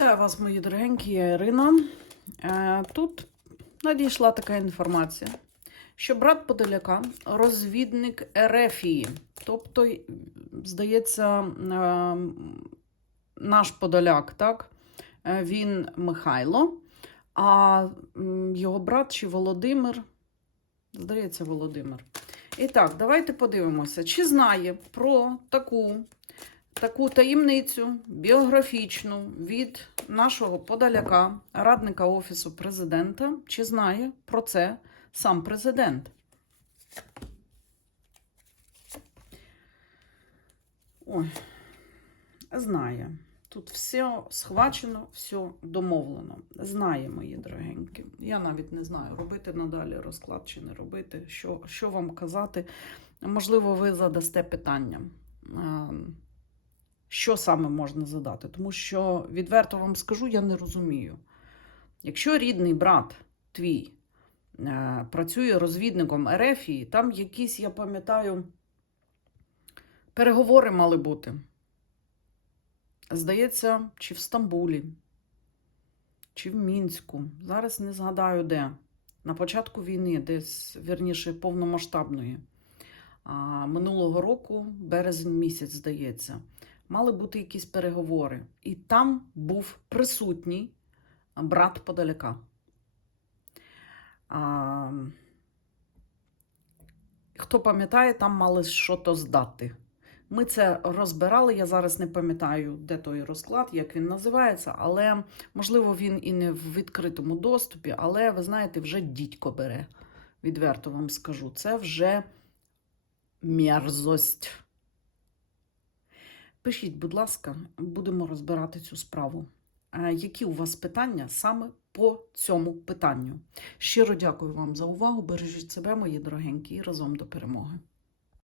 Вітаю вас, мої дорогенькі, я Ірина. Е, Тут надійшла така інформація, що брат Подоляка розвідник Ерефії. Тобто, здається, наш Подоляк, так? Е, Він Михайло, а його брат чи Володимир, здається, Володимир. І так, давайте подивимося, чи знає про таку таку таємницю біографічну від нашого подаляка, радника Офісу президента, чи знає про це сам президент. Ой, знає. Тут все схвачено, все домовлено. Знає, мої дорогенькі. Я навіть не знаю, робити надалі розклад чи не робити, що, що вам казати. Можливо, ви задасте питання. Що саме можна задати. Тому що, відверто вам скажу, я не розумію. Якщо рідний брат твій е, працює розвідником Ерефії, там якісь, я пам'ятаю, переговори мали бути. Здається, чи в Стамбулі, чи в Мінську. Зараз не згадаю де. На початку війни, десь, вірніше, повномасштабної. А, минулого року, березень місяць, здається мали бути якісь переговори. І там був присутній брат подаляка. А, хто пам'ятає, там мали що-то здати. Ми це розбирали. Я зараз не пам'ятаю, де той розклад, як він називається, але можливо він і не в відкритому доступі, але ви знаєте, вже дідько бере. Відверто вам скажу. Це вже мерзость. Пишіть, будь ласка, будемо розбирати цю справу. Які у вас питання саме по цьому питанню? Щиро дякую вам за увагу. Бережіть себе, мої дорогенькі, і разом до перемоги.